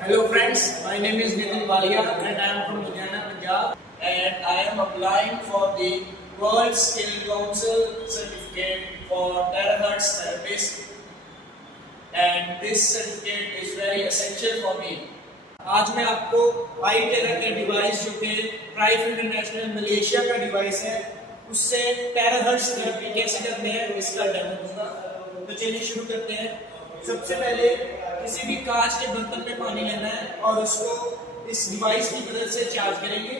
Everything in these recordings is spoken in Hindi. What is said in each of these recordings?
Hello friends, my name is Nitin Walia and I am from Ludhiana, Punjab, and I am applying for the World Skill Council certificate for terahertz therapist, and this certificate is very essential for me. आज मैं आपको iTera के डिवाइस जो कि प्राइव इंटरनेशनल मलेशिया का डिवाइस है उससे टेराहर्ट्ज थेरेपी कैसे करते हैं इसका डेमो दूंगा। तो चलिए शुरू करते हैं। सबसे पहले किसी भी कांच के बर्तन में पानी लेना है और उसको इस डिवाइस की मदद से चार्ज करेंगे।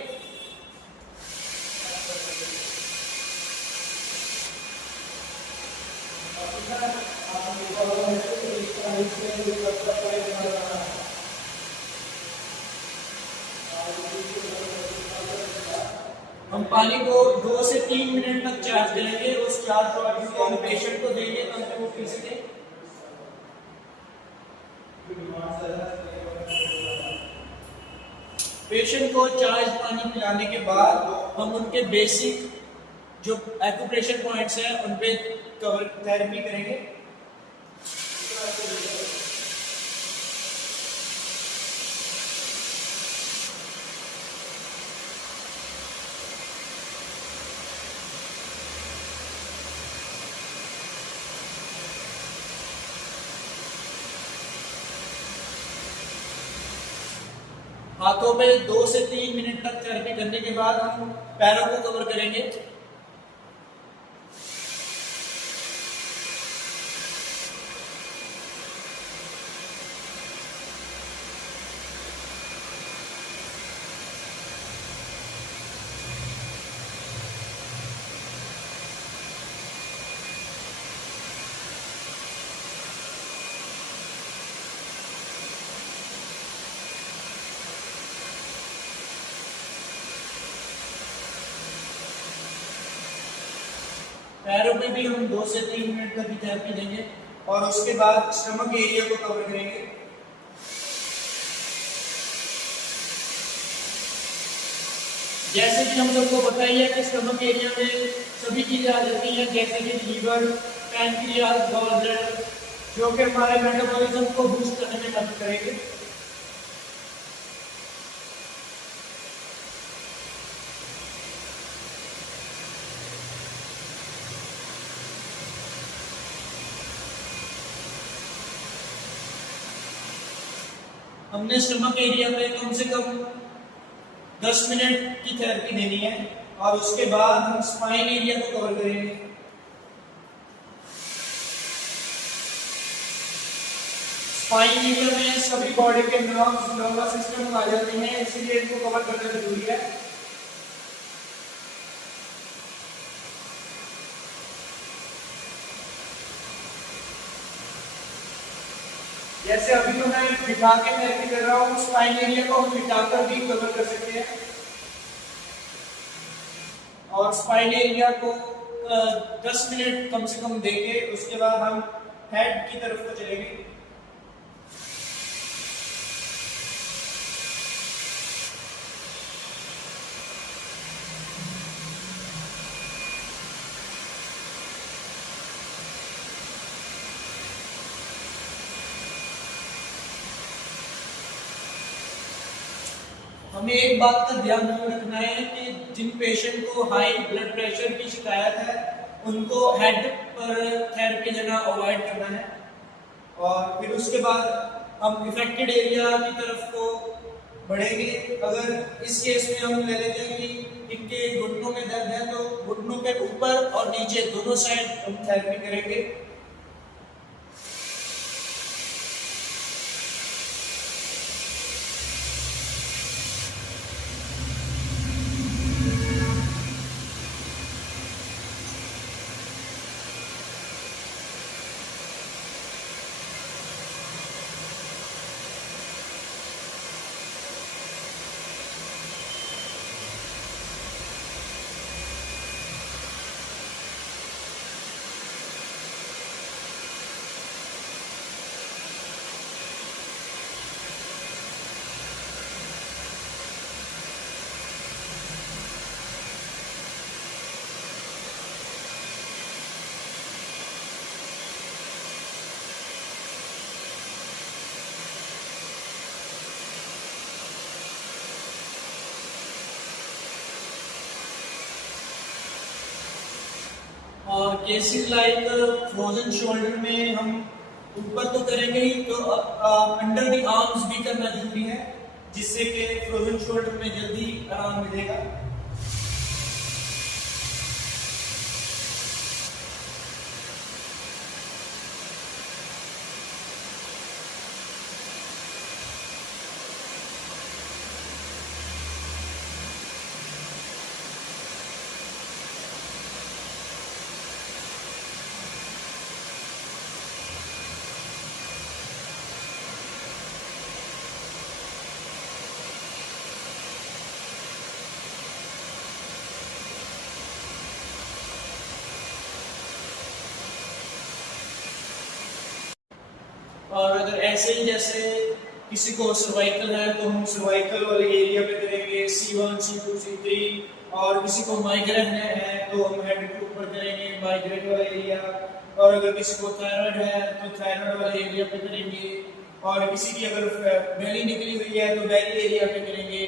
हम पानी को 2 से 3 मिनट तक चार्ज करेंगे। उस चार्ज को हम पेशेंट को देंगे ताकि वो पी सके। पेशेंट को चार्ज पानी पिलाने के बाद हम उनके बेसिक जो एक्यूप्रेशर पॉइंट्स हैं उन पे कवर थेरेपी करेंगे। हाथों पे 2 से 3 मिनट तक थेरेपी करने के बाद हम पैरों को कवर करेंगे। पैरों में भी हम 2 से 3 मिनट तक थेरेपी देंगे और उसके बाद स्टमक एरिया को कवर करेंगे। जैसे कि हम सबको पता ही है कि स्टमक एरिया में सभी चीजें आ जाती हैं, जैसे कि लीवर, पैनक्रियाज, गॉल ब्लैडर, जो कि हमारे मेटाबॉलिज्म को बूस्ट करने में मदद करेंगे। हमने स्टमक एरिया में कम से कम 10 मिनट की थेरेपी देनी है और उसके बाद हम स्पाइन एरिया को कवर करेंगे। स्पाइन एरिया में सभी बॉडी के नर्व्स, नर्वस सिस्टम आ जाते हैं, इसीलिए इनको कवर करना जरूरी है। जैसे अभी तो मैं बिठा के थेरेपी कर रहा हूँ, स्पाइन एरिया को हम बिठाकर भी कवर कर सकते हैं। और स्पाइन एरिया को 10 मिनट कम से कम देंगे, उसके बाद हम हेड की तरफ को चलेंगे। हमें एक बात का ध्यान रखना है कि जिन पेशेंट को हाई ब्लड प्रेशर की शिकायत है उनको हेड पर थेरेपी देना अवॉइड करना है। और फिर उसके बाद हम इफेक्टेड एरिया की तरफ को बढ़ेंगे। अगर इस केस में हम ले लेते हैं कि इनके घुटनों में दर्द है तो घुटनों के ऊपर और नीचे दोनों साइड हम थेरेपी करेंगे। और केसेस लाइक फ्रोजन शोल्डर में हम ऊपर तो करेंगे ही, तो अंडर द आर्म्स भी करना जरूरी है, जिससे कि फ्रोजन शोल्डर में जल्दी आराम मिलेगा। और अगर ऐसे ही जैसे किसी को सर्वाइकल है तो हम सर्वाइकल वाले एरिया पे करेंगे C1, C2, C3, और किसी को माइग्रेन है तो हम हेड के ऊपर करेंगे माइग्रेन वाला एरिया, और अगर किसी को थायराइड है तो थायराइड वाले एरिया पे करेंगे, और किसी की अगर बेली निकली हुई है तो बेली एरिया पे करेंगे।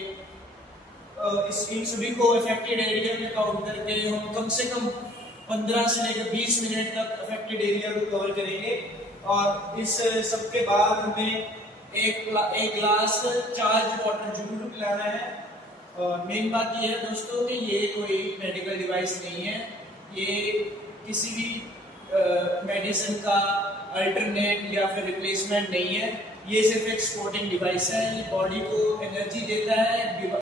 इन सभी को अफेक्टेड एरिया में काउंट करके हम कम से कम 15 से लेकर 20 मिनट तक अफेक्टेड एरिया को कवर करेंगे। और इस सबके बाद हमें एक ग्लास चार्ज वाटर जरूर पिलाना है। और मेन बात यह है दोस्तों कि ये कोई मेडिकल डिवाइस नहीं है, ये किसी भी मेडिसिन का अल्टरनेट या फिर रिप्लेसमेंट नहीं है, ये सिर्फ एक सपोर्टिंग डिवाइस है। ये बॉडी को एनर्जी देता है,